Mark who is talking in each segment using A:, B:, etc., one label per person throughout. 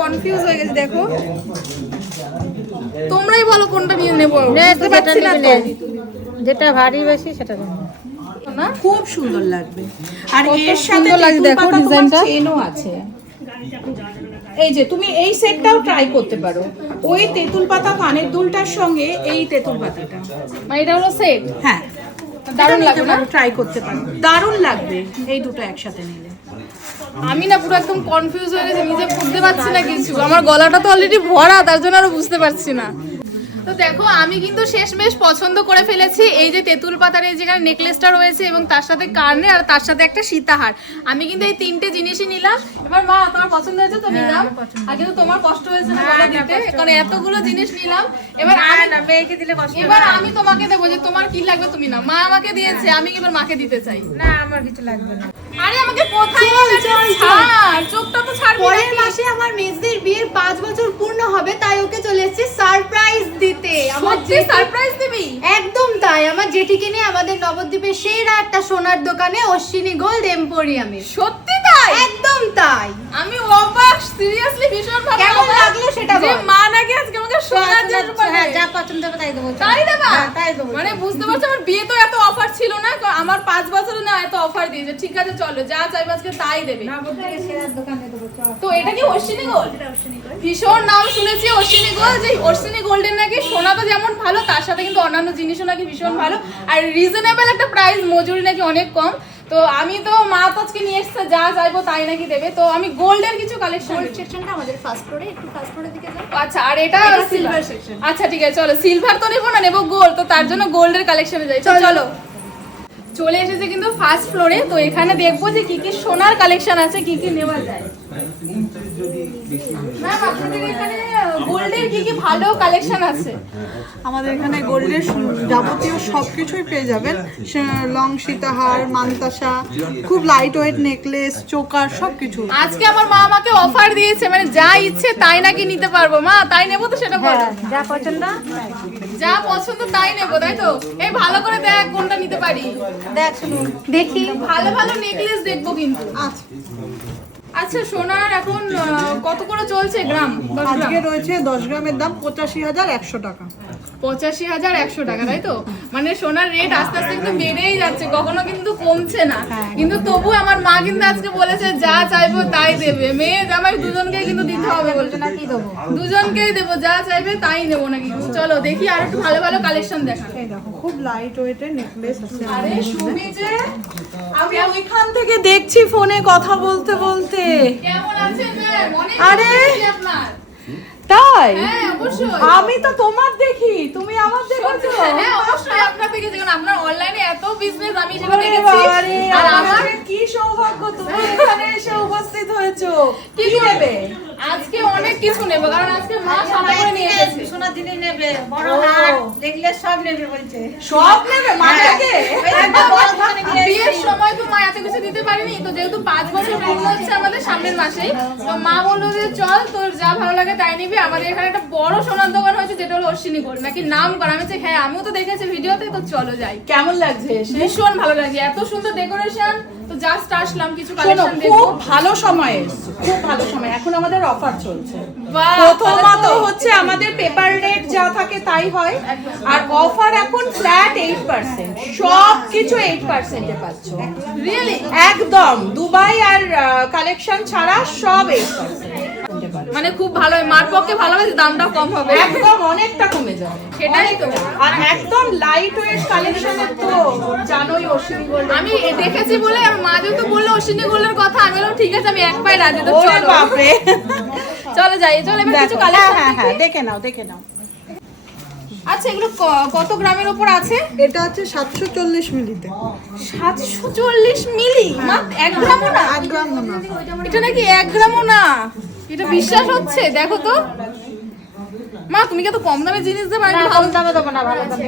A: Confuse হয়ে গেছি দেখো। তোমরাই বলো কোনটা নিয়ে নেব বুঝতে
B: যেটা
A: পারছি না
B: ভারী বেশি সেটা নেব।
A: না?
C: খুব সুন্দর লাগবে। আর এর সাথে
A: সুন্দর লাগছে দেখো ডিজাইনটা।
C: চেনও আছে। এই যে তুমি এই সেটটাও ট্রাই করতে পারো। ওই তেঁতুল পাতা কানের দুলটার সঙ্গে এই তেঁতুল পাতাটা।
A: মানে এটা হলো সেট
C: হ্যাঁ।
A: দারুণ লাগবে না?
C: ট্রাই করতে পারো। দারুণ লাগবে এই দুটো একসাথে নিলে।
A: আমি না পুরো একদম কনফিউজ হয়ে গেছি নিজে বুঝতে পারছি না কিছু। আমার গলাটা তো অলরেডি ভরা তার জন্য আরও বুঝতে পারছি না। তো দেখো আমি কিন্তু শেষমেশ পছন্দ করে ফেলেছি এই যে তেঁতুল পাতার এই যেখানে নেকলেসটা রয়েছে এবং তার সাথে কানে আর তার সাথে একটা সীতাহার। আমি কিন্তু এই তিনটে জিনিসই নিলাম। এবার মা তোমার পছন্দ হয়েছে তো নিলাম? আর কিন্তু তোমার কষ্ট হয়েছে না গলা দিতে? কারণ এতগুলো জিনিস নিলাম। এবার
B: না, মেয়েকে দিলে কষ্ট
A: এবার আমি তোমাকে দেবো যে তোমার কি লাগবে তুমি না মা আমাকে দিয়েছে আমি এবার মাকে দিতে চাই।
B: না আমার কিছু লাগবে না।
A: আরে আমাকে কোথায়? ছাড়, চোখটা তো ছাড়
D: পরের মাসে আমার মেজদির বিয়ের পাঁচ বছর পূর্ণ হবে তাই ওকে চলে এসেছি সারপ্রাইজ দিতে। আমার যে
A: সারপ্রাইজ দিবি?
D: একদম তাই। আমার জেঠিকে নিয়ে আমাদের নবদ্বীপের সেরা একটা সোনার দোকানে অশ্বিনী গোল্ড এম্পোরিয়ামে।
A: সত্যি তাই?
D: একদম তাই।
A: আমি অবাক সিরিয়াসলি ভীষণ ভাবে
D: কেমন লাগল। সেটা
A: যে মা নাকি আজকে আমাকে সোনার জিনিস
B: হ্যাঁ যা পছন্দ হবে তাই দেবো
A: তাই দেবা?
B: হ্যাঁ, তাই দেবো
A: মানে বুঝতে পারছ আমার বিয়ে তো এত অফার ছিল না আমার পাঁচ বছরে না এত অফার দিয়েছে। ঠিক আছে চলো যা চাইবে আজকে তাই দেবে।
B: নবদ্বীপের সেরা দোকানে দেবো
A: তো এটা কি অশ্বিনী গোল্ড? ভীষণ নাম শুনেছি অশ্বিনী গোল্ড যে অশ্বিনী গোল্ডের নাকি সোনা তো যেমন ভালো তার সাথে কিন্তু অন্যান্য জিনিসও নাকি ভীষণ ভালো। আর রিজনেবল একটা প্রাইস মজুরি নাকি অনেক কম। তো আমি তো মা তো আজকে নিয়ে এসছে যা চাইব তাই নাকি দেবে। তো আমি গোল্ডের কিছু কালেকশন
D: গোল্ড সেকশনটা আমাদের ফার্স্ট ফ্লোরে একটু ফার্স্ট ফ্লোরের দিকে যাও।
A: আচ্ছা আর এটা সিলভার
D: সেকশন
A: আচ্ছা ঠিক আছে চলো সিলভার তো নেব না নেব গোল্ড তো তার জন্য গোল্ডের কালেকশনে যাই। চলো। চলে। এসেছে কিন্তু ফার্স্ট ফ্লোরে তো এখানে দেখব যে কি কি সোনার কালেকশন আছে কি কি নেওয়া যায়। গোল্ডের কি কি ভালো কালেকশন আছে?
E: আমাদের এখানে গোল্ডের যাবতীয় সব কিছুই পেয়ে যাবেন। লং সীতাহার মান্তাসা খুব লাইট ওয়েট নেকলেস চোকার সব কিছু
A: আজকে আমার মা আমাকে অফার দিয়েছে মানে যা ইচ্ছে তাই নাকি নিতে পারব। মা তাই নেব তো সেটা বলো।
B: হ্যাঁ যা পছন্দ।
A: যা পছন্দ তাই নেব তাই তো? এই ভালো করে দেখ কোনটা নিতে পারি।
B: দেখ শুনুন।
D: দেখি
A: ভালো ভালো নেকলেস দেখব কিন্তু। আচ্ছা। সোনার এখন কত করে চলছে গ্রাম?
E: আজকে রয়েছে দশ গ্রামের দাম পঁচাশি হাজার একশো টাকা।
A: পঁচাশি হাজার একশো টাকা তাই তো? মানে সোনার রেট আস্তে আস্তে কিন্তু বেড়েই যাচ্ছে কখনো কিন্তু কমছে না। কিন্তু তবু আমার মা কিন্তু আজকে বলেছে যা চাইব তাই দেবে। মেয়ে জামাই দুজনকে কিন্তু দিতে হবে বলছে
B: না কি দেবো।
A: দুজনকেই দেবো যা চাইবে তাই নেব নাকি? চলো দেখি আর একটু ভালো ভালো কালেকশন দেখা
E: দেখো খুব লাইট ওয়েটের নেকলেস আছে
C: আরে সুমি যে আমি ওইখান থেকে দেখছি ফোনে কথা বলতে বলতে।
A: কেমন আছেন
C: আরে!
A: আপনার।
C: তাই?
A: হ্যাঁ
C: আমি তো তোমার দেখি তুমি আমার দেখেছ।
A: হ্যাঁ অবশ্যই আপনার দেখে দেখুন আপনার অনলাইনে এত বিজনেস আমি
C: ওরে
A: দেখেছি আর
C: আমার কি সৌভাগ্য তুমি এখানে এসে উপস্থিত হয়েছো।
A: কি নেবে আজকে অনেক কিছু নেব কারণ আজকে মা সাদা করে নিয়ে এসেছে।
B: সোনার জিনিস নেবে বড়। হাট দেখলে সব নেবে বলছে।
C: সব নেবে?
B: বড় দোকানে নিয়ে
A: বিয়ের সময় তো মা এত কিছু দিতে পারেনি তো যেহেতু পাঁচ বছর পূর্ণ হচ্ছে আমাদের সামনের মাসেই তো মা বলল যে চল তোর যা ভালো লাগে তাই নিবি। আমাদের এখানে একটা বড় সোনার দোকান হয়েছে যেটা হলো অশ্বিনী গোল্ড। নাকি নাম করা? আমি বলছি, হ্যাঁ আমিও তো দেখেছি ভিডিওতে তো চলো যাই।
C: কেমন লাগছে
A: ভীষণ ভালো লাগছে এত সুন্দর ডেকোরেশন তো জাস্ট আসলাম কিছু
C: শোনো
A: কালেকশন দেখব।
C: খুব ভালো সময় এসছো খুব ভালো সময়। এখন আমাদের অফার চলছে।
A: বাহ,
C: প্রথমত
A: তাহলে তো-
C: হচ্ছে আমাদের পেপার রেট যা থাকে তাই হয়। আর অফার এখন ফ্ল্যাট এইট পার্সেন্ট সব কিছু এইট পার্সেন্টে পাচ্ছ।
A: রিয়েলি
C: একদম দুবাই আর কালেকশন ছাড়া সব এইট পার্সেন্ট
A: মানে খুব ভালো হয় মার পক্ষে ভালো হয়েছে দামটা কম হবে।
C: একদম অনেকটা কমে যাবে।
A: সেটাই তো।
C: আর একদম লাইট ওয়েট কালেকশনের তো জানোই অশ্বিনী গোল্ড
A: আমি দেখেছি বলে আমার মা যেহেতু বলল অশ্বিনী গোল্ডের কথা আমি বললাম ঠিক আছে আমি এক পায়ে রাজি তো চলো।
C: বাপরে।
A: চলো যাই চলো এবার কিছু
C: দেখো, হ্যাঁ
A: কালেকশন
C: হ্যাঁ হ্যাঁ দেখে। নাও দেখে নাও।
A: আচ্ছা এগুলো কত গ্রামের উপর আছে?
E: এটা হচ্ছে সাতশো চল্লিশ মিলিতে।
A: সাতশো চল্লিশ মিলি? মাত্র এক গ্রামও না?
E: এক গ্রাম না।
A: এটা নাকি এক গ্রামও না? এটা বিশ্বাস হচ্ছে? দেখো তো। মা তুমি কি এত কম দামে জিনিস দেবে? আমি
B: না,
A: ভালো
B: দামে দেবো না ভালো দামে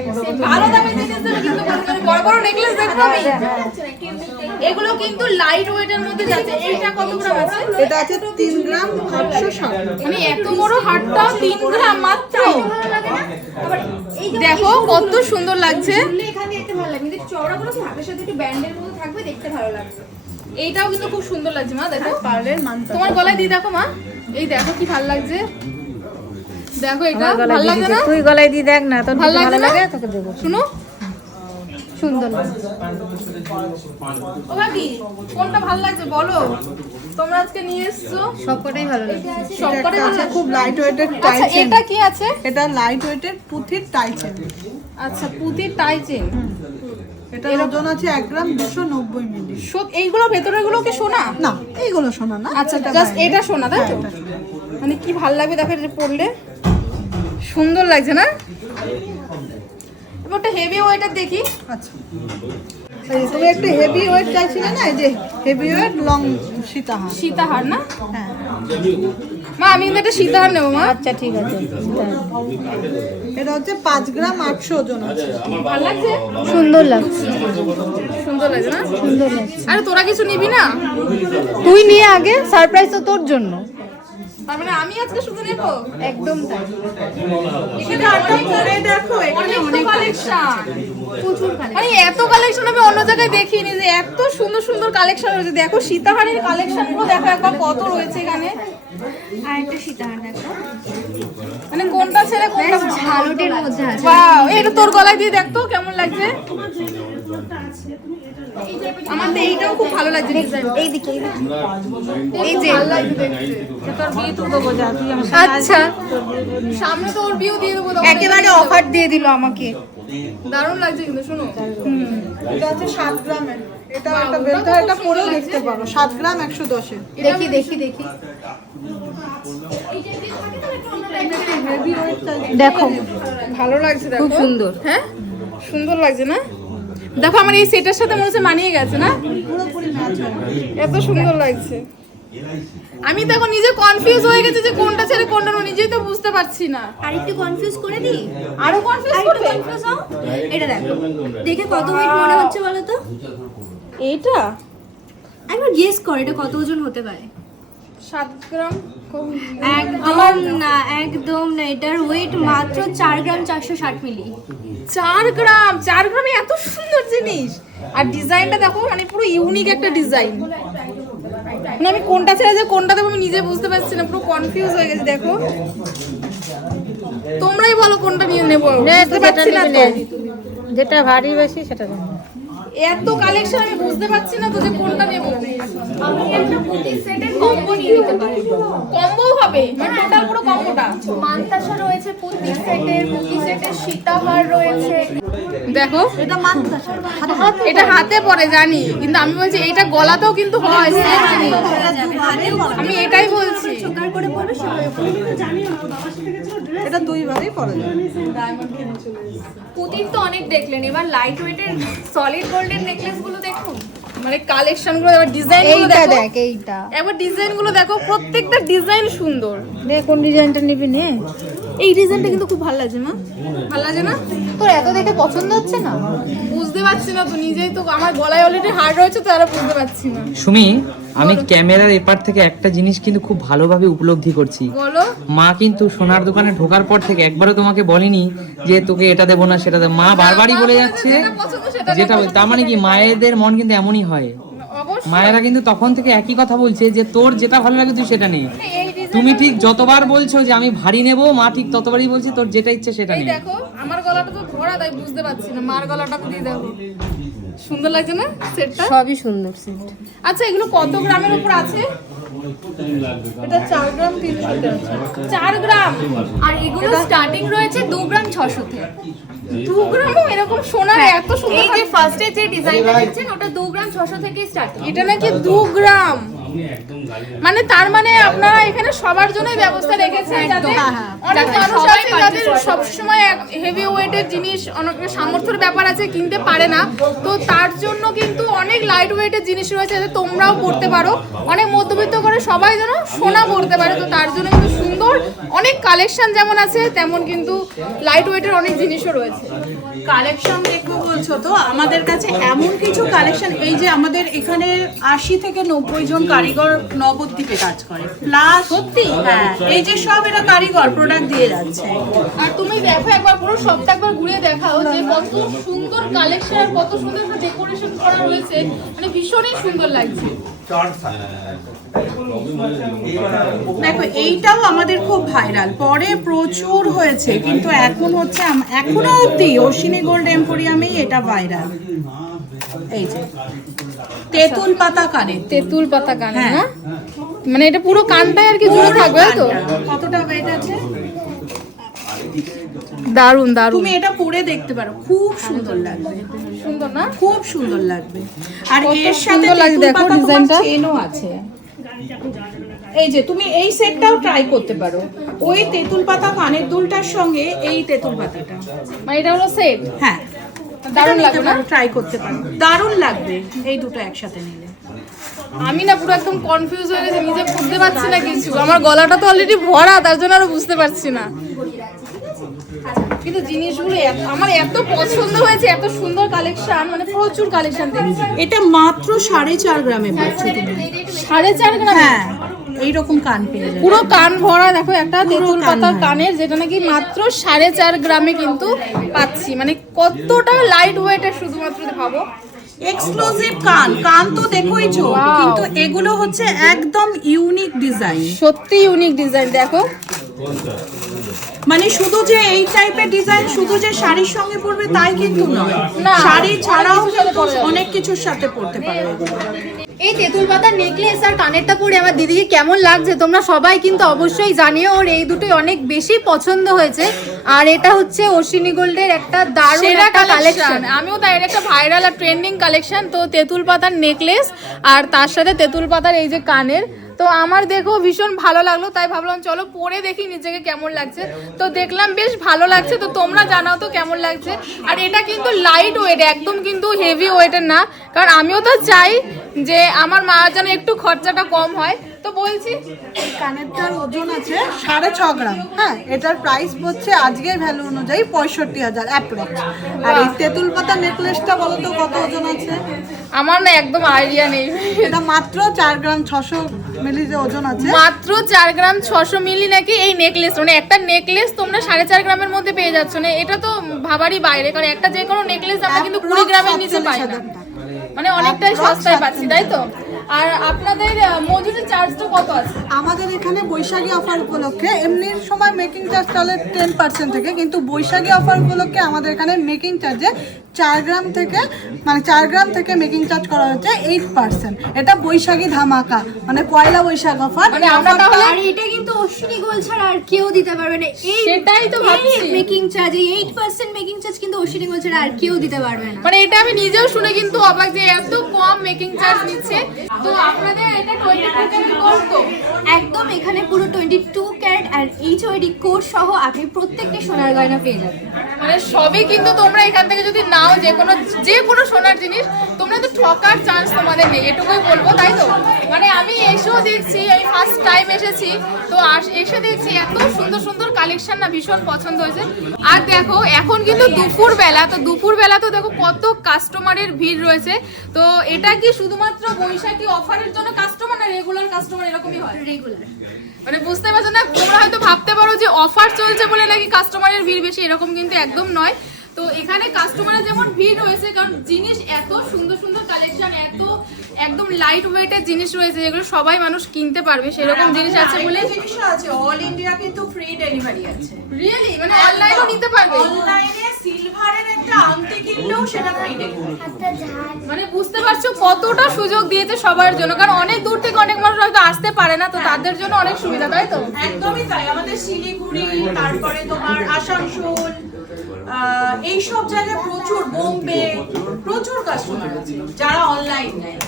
A: ভালো দামে জিনিস দেবে কিন্তু বড় বড় নেকলেস দেখব আমি। এগুলো কিন্তু লাইট ওয়েটের মধ্যে যাচ্ছে। এইটা কত গ্রাম আছে?
E: এটা আছে তিন গ্রাম আটশো ষাট।
A: মানে এত বড় হাটটাও তিন গ্রাম মাত্র। দেখো কত সুন্দর লাগছে।
D: ভালো লাগে কিন্তু চওড়াগুলো কি হাতের সাথে একটু ব্যান্ডের মতো থাকবে দেখতে ভালো লাগবে।
A: এইটাও কিন্তু খুব সুন্দর লাগছে মা দেখো।
E: পার্লের মানতা
A: তোমার গলায় দিয়ে দেখো মা। এই দেখো কি ভালো লাগছে। দেখো এটা ভালো লাগছে না?
B: তুই গলায় দিয়ে দেখ না তোর
A: ভালো লাগছে না?
B: তোকে দেবো।
A: শুনো।
D: সুন্দর।
A: ও বাকি কোনটা ভালো লাগছে বলো? তোমরা আজকে নিয়ে এসছো?
D: সবকটাই ভালো লাগছে।
A: সবকটাই ভালো
E: খুব লাইট ওয়েটের
A: আচ্ছা এটা কি আছে?
E: এটা লাইট ওয়েটের পুঁথির টাইচেন
A: আচ্ছা পুতির টাইচেন
E: এটা ওজন আছে এক গ্রাম দুশো নব্বই মিলি।
A: সব এইগুলো ভেতরেরগুলো কি সোনা?
E: না এইগুলো শোনা না
A: আচ্ছা
E: এটা
A: জাস্ট। এটা সোনা তাই তো?
E: হ্যাঁ।
A: মানে কি ভালো লাগবে দেখো এটা পড়লে সুন্দর লাগছে না? এবার একটা হেভি ওয়েটার দেখি।
E: আচ্ছা। তুমি একটু হেভি ওয়েট চাইছিলে না এই যে হেভি ওয়েট লং সীতাহার।
A: সীতাহার না?
E: হ্যাঁ।
A: মা আমি কিন্তু একটা সীতাহার নেব মা।
B: আচ্ছা ঠিক আছে।
E: এটা হচ্ছে পাঁচ গ্রাম আটশো ওজন আছে।
A: ভালো লাগছে?
D: সুন্দর লাগছে।
A: সুন্দর লাগছে না?
D: সুন্দর লাগছে।
A: আরে তোরা কিছু নিবি না?
D: তুই নিয়ে আগে সারপ্রাইজ তো তোর জন্য।
A: তার মানে আমি আজকে শুধু নেব?
D: একদম তাই।
E: পরে দেখো এখানে
A: অনেক
E: অনেক
A: কালেকশন
D: প্রচুর কালেকশন
A: মানে এত কালেকশন আমি অন্য জায়গায় দেখিনি যে এত সুন্দর সুন্দর কালেকশন রয়েছে। দেখো সীতাহারের কালেকশনগুলো দেখো একবার কত রয়েছে এখানে।
D: আর একটা সীতাহার দেখো।
A: মানে কোনটা ছেড়ে কোনটা
D: ঝালটের মধ্যে আছে।
A: ওয়াও এটা তোর গলায় দিয়ে দেখ তো কেমন লাগছে? আমার তো এইটাও খুব ভালো লাগছে ডিজাইন
D: এইদিকে
A: এই যে ভালো লাগছে দেখতে।
B: তোর বিয়ে তো দেবো যা তুই
D: আচ্ছা।
A: সামনে তো ওর বিয়েও দিয়ে দেবো
D: একেবারে অফার দিয়ে দিল আমাকে।
A: দারুণ লাগছে কিন্তু শোনো।
E: এটা আছে সাত গ্রামের। এটা একটা বেলটা এটা পরেও দেখতে পারো সাত গ্রাম একশো দশের
D: দেখি দেখি দেখি। দেখো।
A: ভালো লাগছে দেখো।
B: খুব সুন্দর।
A: হ্যাঁ? সুন্দর লাগছে না? দেখো আমার এই সেটের সাথে মনে হচ্ছে মানিয়ে গেছে না? এত সুন্দর লাগছে। আমি দেখো নিজে কনফিউজ হয়ে গেছে যে কোনটা ছেড়ে কোনটা নেব, নিজেই তো বুঝতে পারছি না।
D: আর একটু কনফিউজ করে দিই?
A: আরও কনফিউজ করবে?
D: কনফিউজ হও? এটা দেখো। দেখে কত মিনিট মনে হচ্ছে বলো তো?
A: এইটা?
D: একবার গেস কর এটা কত ওজন হতে পারে?
A: সাত গ্রাম
D: একদম না একদম না এটার ওয়েট মাত্র চার গ্রাম চারশো ষাট মিলি।
A: চার গ্রাম? চার গ্রামে এত সুন্দর জিনিস। আর ডিজাইনটা দেখো মানে পুরো ইউনিক একটা ডিজাইন মানে আমি কোনটা ছেড়ে যে কোনটা দেবো আমি নিজে বুঝতে পারছি না পুরো কনফিউজ হয়ে গেছে দেখো। তোমরাই বলো কোনটা নিয়ে নেব। বুঝতে পারছি না
B: যেটা ভারী বেশি সেটা দেবো
A: এত কালেকশন আমি বুঝতে পারছি না তো যে কোনটা নেব।
D: আমি একটা প্রতি সেটের কম্বো নিয়ে নিতে পারি
A: কম্বো হবে মানে টোটাল পুরো কম্বোটা।
D: মান্তাসা রয়েছে প্রতি সেটের প্রতি সেটের সীতাহার রয়েছে।
A: দেখো
E: এটা
A: এটা হাতে পরে জানি কিন্তু আমি বলছি এটা গলাতেও কিন্তু হয় জিনিস। আমি এটাই বলছি।
D: চোকার করে পড়বে সবাই
E: এটা দুইবারই পরে যাবে
D: পুতির তো অনেক দেখলেন এবার লাইট ওয়েটের সলিড গোল্ডের নেকলেসগুলো দেখুন।
A: মানে কালেকশনগুলো এবার
D: ডিজাইনগুলো
A: দেখো।
D: দেখ এইটা।
A: এবার ডিজাইনগুলো দেখো প্রত্যেকটা ডিজাইন সুন্দর।
B: নে কোন ডিজাইনটা নিবি নে?
A: এই ডিজাইনটা কিন্তু খুব ভালো লাগছে মা। ভালো লাগছে না?
D: তোর এত দেখে পছন্দ হচ্ছে না?
A: বুঝতে পারছি না তো নিজেই তো আমার গলায় অলরেডি হার্ড রয়েছে তো আর বুঝতে পারছি না।
F: সুমি আমি ক্যামেরার এপার থেকে একটা জিনিস কিন্তু খুব ভালোভাবে উপলব্ধি করছি। মা কিন্তু সোনার দোকানে ঢোকার পর থেকে একবারও তোমাকে বলেনি যে তোকে এটা দেবো না সেটা দেবো মা বারবারই বলে যাচ্ছে
A: যেটা
F: তার মানে কি মায়েদের মন কিন্তু এমনই হয়। মায়েরা কিন্তু তখন থেকে একই কথা বলছে যে তোর যেটা ভালো লাগে তুই সেটা নে।
A: এই ডিজাইন
F: তুমি ঠিক যতবার বলছো যে আমি ভারী নেব মা ঠিক ততবারই বলছি তোর যেটা ইচ্ছে সেটা
A: এই দেখো আমার গলাটা তো ধরা তাই বুঝতে পারছি না। মার গলাটা দিয়ে দেখো? সুন্দর লাগছে না সেটটা?
B: সবই সুন্দর সেট।
A: আচ্ছা এগুলো কত গ্রামের উপর আছে?
E: এটা চার গ্রাম তিনশো
A: চার গ্রাম?
D: আর এগুলো স্টার্টিং রয়েছে দু গ্রাম ছশো থেকে
A: দু গ্রামও এরকম সোনার এত সুন্দর
D: এই যে ফার্স্টে যে ডিজাইনটা দেখছেন ওটা দু গ্রাম ছশো থেকে স্টার্টিং
A: এটা নাকি দু গ্রাম? মানে তার মানে আপনারা এখানে সবার জন্যই ব্যবস্থা রেখেছেন। যাতে অনেক মানুষ আছে যাদের সবসময় হেভি ওয়েটের জিনিস অনেক সামর্থ্যের ব্যাপার আছে কিনতে পারে না। তো তার জন্য কিন্তু অনেক লাইট ওয়েটের জিনিস রয়েছে যাতে তোমরাও পড়তে পারো। অনেক মধ্যবিত্ত করে সবাই যেন সোনা পড়তে পারে। তো তার জন্য কিন্তু সুন্দর অনেক অনেক কালেকশন যেমন আছে তেমন কিন্তু লাইট ওয়েটের অনেক জিনিসও রয়েছে।
C: কালেকশন দেখব বলছো তো? আমাদের কাছে এমন কিছু কালেকশন এই যে আমাদের এখানে আশি থেকে নব্বই জন কারিগর নবদ্বীপে কাজ করে। প্লাস সত্যি? হ্যাঁ এই যে সব এরা কারিগর প্রোডাক্ট দিয়ে যাচ্ছে।
A: আর তুমি দেখো একবার পুরো সবটা একবার ঘুরে দেখাও যে কত সুন্দর কালেকশন আর কত সুন্দর ডেকোরেশন করা হয়েছে। মানে ভীষণই সুন্দর লাগছে।
C: দেখো এইটাও আমাদের খুব ভাইরাল। পরে প্রচুর হয়েছে কিন্তু এখন হচ্ছে এখনও অব্দি অশ্বিনী গোল্ড এম্পোরিয়ামেই এটা ভাইরাল। এই যে। তেঁতুল পাতা কানে।
A: তেঁতুল পাতা কানে
C: হ্যাঁ।
A: হ্যাঁ? মানে এটা পুরো কানটাই আর কি জুড়ে থাকবে তো?
C: কতটা
A: দারুণ দারুণ
C: তুমি এটা পরে দেখতে পারো। খুব সুন্দর লাগবে।
A: সুন্দর না?
C: খুব সুন্দর লাগবে। আর এর সাথে
A: সুন্দর দেখো ডিজাইনটা।
C: চেনও আছে। এই যে তুমি এই সেটটাও ট্রাই করতে পারো। ওই তেঁতুল পাতা কানের দুলটার সঙ্গে এই তেঁতুল পাতাটা।
A: মানে এটা হলো সেট
C: হ্যাঁ।
A: দারুণ লাগবে না?
C: ট্রাই করতে পারো। দারুণ লাগবে এই দুটো একসাথে নিলে।
A: আমি না পুরো একদম কনফিউজ হয়ে গেছি নিজে বুঝতে পারছি না কিছু। আমার গলাটা তো অলরেডি ভরা তার জন্য আরও বুঝতে পারছি না। কিন্তু জিনিসগুলো আমার এত পছন্দ হয়েছে এত সুন্দর কালেকশন মানে প্রচুর কালেকশন দেখছি।
C: এটা মাত্র সাড়ে চার গ্রামে তুমি।
A: সাড়ে চার গ্রাম?
C: হ্যাঁ এইরকম কান পেয়ে যাবে।
A: পুরো কান ভরা দেখো একটা তেঁতুল পাতার কানের যেটা নাকি মাত্র সাড়ে চার গ্রামে কিন্তু পাচ্ছি। মানে কতটা লাইট ওয়েটের শুধুমাত্র ভাবো।
C: এক্সক্লুসিভ কান। কান তো দেখোইছো কিন্তু এগুলো হচ্ছে একদম ইউনিক ডিজাইন
A: সত্যি ইউনিক ডিজাইন দেখো।
C: মানে শুধু যে এই টাইপের ডিজাইন শুধু যে শাড়ির সঙ্গে পরবে তাই কিন্তু নয়।
A: না,
C: শাড়ি ছাড়াও
A: অনেক কিছুর সাথে
C: পড়তে
A: পারে
C: অনেক কিছুর সাথে পরতে পারবে।
D: এই তেঁতুল পাতার নেকলেস আর কানেরটা পরে আমার দিদিকে কেমন লাগছে তোমরা সবাই কিন্তু অবশ্যই জানিও ওর এই দুটোই অনেক বেশি পছন্দ হয়েছে। আর এটা হচ্ছে অশ্বিনী গোল্ডের একটা দারুণ একটা
A: কালেকশন আমিও তাই একটা ভাইরাল আর ট্রেন্ডিং কালেকশন তো তেঁতুল পাতার নেকলেস আর তার সাথে তেঁতুল পাতার এই যে কানের তো আমার দেখো ভীষণ ভালো লাগল, তাই ভাবলাম চলো পরে দেখি নিজেকে কেমন লাগছে। তো দেখলাম বেশ ভালো লাগছে, তো তোমরা জানাও তো কেমন লাগছে। আর এটা কিন্তু লাইট ওয়েট একদম কিন্তু হেভি ওয়েটের না। কারণ আমিও তো চাই যে আমার মা যেন একটু খরচাটা কম হয়। তো বলছি।
E: এই কানেরটার ওজন আছে সাড়ে ছ গ্রাম। হ্যাঁ এটার প্রাইস হচ্ছে আজকের ভ্যালু অনুযায়ী পঁয়ষট্টি হাজার অ্যাপ্রক্স আর এই তেঁতুল পাতা নেকলেসটা বলো তো কত ওজন আছে?
A: আমার না একদম আইডিয়া নেই।
E: এটা মাত্র চার গ্রাম ছশো মিলি যে ওজন আছে।
A: মাত্র চার গ্রাম ছশো মিলি নাকি এই নেকলেস মানে একটা নেকলেস তোমরা সাড়ে চার গ্রামের মধ্যে পেয়ে যাচ্ছ। না এটা তো ভাবারই বাইরে। কারণ একটা যে কোনো নেকলেস আমরা কিন্তু কুড়ি গ্রামের নিচে
E: 47
A: পাই না। মানে অনেকটাই সস্তায় পাচ্ছি
E: 47
A: তাই তো? আর আপনাদের মজুরি চার্জটা কত আছে?
E: আমাদের এখানে বৈশাখী অফার উপলক্ষে এমনি সময় মেকিং চার্জ চলে টেন পার্সেন্ট থেকে কিন্তু বৈশাখী অফার উপলক্ষে আমাদের এখানে মেকিং চার্জে চার গ্রাম থেকে মানে চার গ্রাম থেকে মেকিং চার্জ করা হচ্ছে এইট পার্সেন্ট এটা বৈশাখী ধামাকা মানে পয়লা বৈশাখ অফার
A: মানে আমরা তাহলে
D: আর এটা কিন্তু অশ্বিনী গোল ছাড়া আর কেউ দিতে পারবে না। এই
A: সেটাই তো ভাবছি।
D: মেকিং চার্জ এই এইট পার্সেন্ট মেকিং চার্জ কিন্তু অশ্বিনী গোল ছাড়া আর কেউ দিতে পারবে না।
A: মানে এটা আমি নিজেও শুনে কিন্তু অবাক যে এত কম মেকিং চার্জ নিচ্ছে। তো আপনাদের এটা টোয়েন্টি টু ক্যারেট গোল্ড তো?
D: একদম এখানে পুরো টোয়েন্টি টু ক্যারেট আর এইচ ওয়াইডি কোর্স সহ আপনি প্রত্যেকটি সোনার গয়না পেয়ে যাবেন।
A: মানে সবই কিন্তু তোমরা এখান থেকে যদি নাও যে কোনো যে কোনো সোনার জিনিস, তোমরা তো ঠকার চান্স তোমাদের নেই, এটুকুই বলব, তাই তো? মানে আমি এসেও দেখছি, আমি ফার্স্ট টাইম এসেছি, তো এসে দেখছি এত সুন্দর সুন্দর কালেকশন না ভীষণ পছন্দ হয়েছে। আর দেখো, এখন কিন্তু দুপুর বেলা তো দুপুর বেলা তো দেখো কত কাস্টমারের ভিড় রয়েছে। তো এটা কি শুধুমাত্র বৈশাখী অফারের জন্য কাস্টমার না রেগুলার কাস্টমার এরকমই হয়?
D: রেগুলার
A: মানে বুঝতে পারছ না? তোমরা হয়তো ভাবতে পারো যে অফার চলছে বলে নাকি কাস্টমারের ভিড় বেশি এরকম কিন্তু একদম নয়। তো এখানে কাস্টমারের যেমন ভিড় রয়েছে কারণ জিনিস এত সুন্দর সুন্দর কালেকশন এত একদম লাইট ওয়েটের জিনিস রয়েছে যেগুলো সবাই মানুষ কিনতে পারবে সেরকম জিনিস আছে বলে
C: জিনিসও আছে অল ইন্ডিয়া কিন্তু ফ্রি ডেলিভারি আছে।
A: রিয়েলি মানে অনলাইনও নিতে পারবে?
C: অনলাইনে সিলভারের একটা আংটি কিনলেও সেটা ফ্রি ডেলিভারি
A: মানে বুঝতে পারছ কতটা সুযোগ দিয়েছে সবার জন্য কারণ অনেক দূর থেকে অনেক মানুষ হয়তো আসতে পারে না তো তাদের জন্য অনেক সুবিধা তাই তো?
C: একদমই তাই আমাদের শিলিগুড়ি তারপরে তোমার আসানসোল আহ, এইসব জায়গায় প্রচুর বোম্বে প্রচুর কাস্টমার আছে যারা অনলাইন নেয়।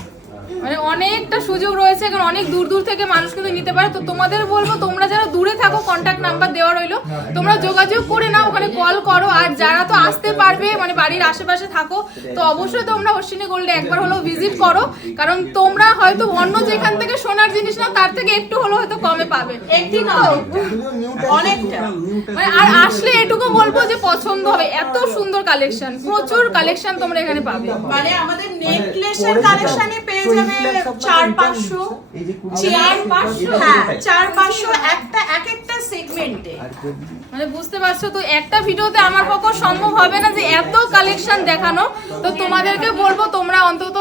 A: মানে অনেকটা সুযোগ রয়েছে কারণ অনেক দূর দূর থেকে মানুষ কিন্তু নিতে পারে। তো তোমাদের বলব তোমরা যারা দূরে থাকো কন্ট্যাক্ট নাম্বার দেওয়া রইল। তোমরা যোগাযোগ করে নাও ওখানে কল করো। আর যারা তো আসতে পারবে মানে বাড়ির আশেপাশে থাকো তো অবশ্যই তোমরা অশ্বিনী গোল্ডে একবার হলেও ভিজিট করো। কারণ তোমরা হয়তো অন্য যেখান থেকে সোনার জিনিস নাও তার থেকে একটু হলেও হয়তো কমে পাবে।
C: না অনেকটা।
A: মানে আর আসলে এটুকু বলব যে পছন্দ হবে। এত সুন্দর কালেকশন প্রচুর কালেকশন তোমরা এখানে পাবে।
C: মানে আমাদের নেকলেসের কালেকশনে পেয়ে চার পাঁচশো চার পাঁচশো হ্যাঁ চার পাঁচশো একটা এক একটা সেগমেন্টে
A: মানে বুঝতে পারছ তো একটা ভিডিওতে আমার পক্ষে সম্ভব হবে না যে এত কালেকশন দেখানো। তো তোমাদেরকে বলব তোমরা অন্তত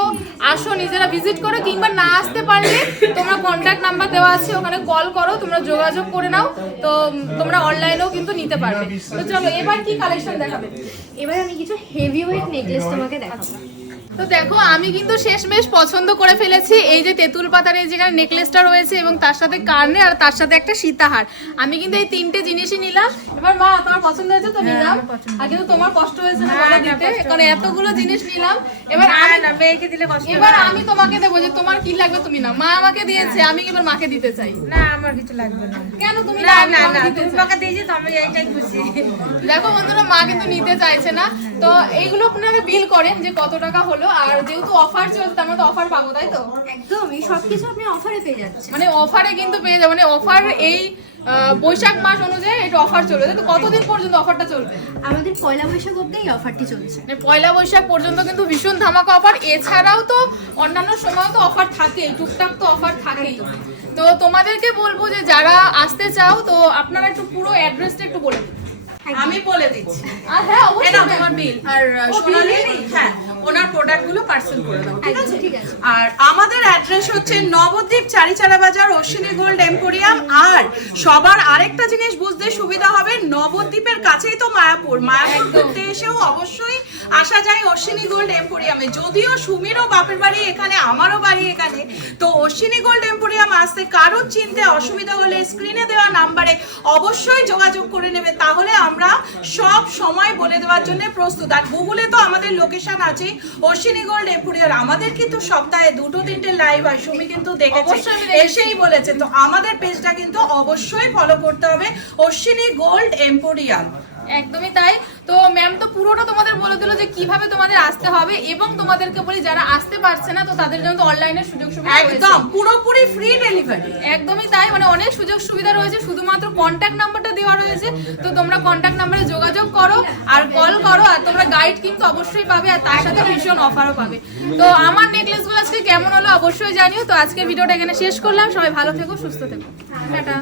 A: আসো নিজেরা ভিজিট করো কিংবা না আসতে পারলে তোমরা কন্ট্যাক্ট নাম্বার দেওয়া আছে ওখানে কল করো তোমরা যোগাযোগ করে নাও। তো তোমরা অনলাইনেও কিন্তু নিতে পারবে। তো চলো এবার কি কালেকশন দেখাবে?
D: এবার আমি কিছু হেভি ওয়েট নেকলেস তোমাকে দেখাবো।
A: তো দেখো আমি কিন্তু শেষমেশ পছন্দ করে ফেলেছি এই যে তেঁতুল পাতার এই যেখানে নেকলেসটা রয়েছে এবং তার সাথে কার্নে আর তার সাথে একটা সীতাহার। আমি কিন্তু এই তিনটে জিনিসই নিলাম। এবার মা তোমার পছন্দ হয়েছে তো নিলাম? আর কিন্তু তোমার কষ্ট হয়েছে না বলে দিতে কারণ এতগুলো জিনিস নিলাম। এবার আমি-
B: না মেয়েকে দিলে কষ্ট
A: এবার আমি তোমাকে দেবো যে তোমার কি লাগবে তুমি না মা আমাকে দিয়েছে আমি এবার মাকে দিতে চাই।
B: না আমার কিছু লাগবে না।
A: কেন তুমি
B: না না
A: তোমাকে
B: না
A: দিতে
B: তুমি
A: চাই।
B: টাকা দিয়েছি তো আমি এইটাই খুশি।
A: দেখো বন্ধুরা মা কিন্তু নিতে চাইছে না। তো এইগুলো আপনারা বিল করেন যে কত টাকা হলো আর যেহেতু অফার চলছে তার মধ্যে অফার পাবো তাই তো?
D: একদম এই সবকিছু আপনি অফারে পেয়ে যাচ্ছেন।
A: মানে অফারে কিন্তু পেয়ে যাবে মানে অফার এই বৈশাখ মাস অনুযায়ী এটা অফার চলবে তো? কতদিন পর্যন্ত অফারটা চলবে?
D: আমাদের পয়লা বৈশাখ অব্দি এই অফারটি চলছে।
A: মানে পয়লা বৈশাখ পর্যন্ত কিন্তু ভীষণ ধামাকা অফার এছাড়াও তো অন্যান্য সময় তো অফার থাকে টুকটাক তো অফার থাকেই। তো তোমাদেরকে বলব যে যারা আসতে চাও তো আপনারা একটু পুরো অ্যাড্রেসটা একটু বলে দিন।
C: আমি বলে দিচ্ছি।
A: আর হ্যাঁ।
C: তোমার বিল আর সোনালি হ্যাঁ ওনার প্রোডাক্টগুলো পার্সেল করে দাও ঠিক আছে?
D: ঠিক আছে।
C: আর আমাদের অ্যাড্রেস হচ্ছে নবদ্বীপ চারিচারা বাজার অশ্বিনী গোল্ড এম্পোরিয়াম আর সবার আরেকটা জিনিস বুঝতে সুবিধা হবে নবদ্বীপের কাছেই তো মায়াপুর। মায়াপুর ঘুরতে এসেও অবশ্যই আসা যায় অশ্বিনী গোল্ড এম্পোরিয়ামে যদিও সুমিরও বাপের বাড়ি এখানে আমারও বাড়ি এখানে তো অশ্বিনী গোল্ড এম্পোরিয়াম আসতে কারোর চিনতে অসুবিধা হলে স্ক্রিনে দেওয়া নাম্বারে অবশ্যই যোগাযোগ করে নেবে। তাহলে আমরা সব সময় বলে দেওয়ার জন্য প্রস্তুত। আর গুগলে তো আমাদের লোকেশন আছে অশ্বিনী গোল্ড এম্পোরিয়াম আমাদের কিন্তু সপ্তাহে দুটো তিনটে লাইভ হয় সুমি কিন্তু দেখেছি। এসেই বলেছে। তো আমাদের পেজটা কিন্তু অবশ্যই ফলো করতে হবে অশ্বিনী গোল্ড এম্পোরিয়াম
A: একদমই তাই। তো ম্যাম তো পুরোটা তোমাদের বলে দিল যে কীভাবে তোমাদের আসতে হবে এবং তোমাদেরকে বলি যারা আসতে পারছে না তো তাদের জন্য তো অনলাইনের সুযোগ সুবিধা।
C: একদম পুরোপুরি ফ্রি ডেলিভারি
A: একদমই তাই মানে অনেক সুযোগ সুবিধা রয়েছে শুধুমাত্র কন্ট্যাক্ট নাম্বারটা দেওয়া রয়েছে। তো তোমরা কন্ট্যাক্ট নাম্বারে যোগাযোগ করো আর কল করো আর তোমরা গাইড কিন্তু অবশ্যই পাবে আর তার সাথে ভীষণ অফারও পাবে। তো আমার নেকলেসগুলো আজকে কেমন হলো অবশ্যই জানিও। তো আজকের ভিডিওটা এখানে শেষ করলাম। সবাই ভালো থেকো সুস্থ থেকো। টাটা।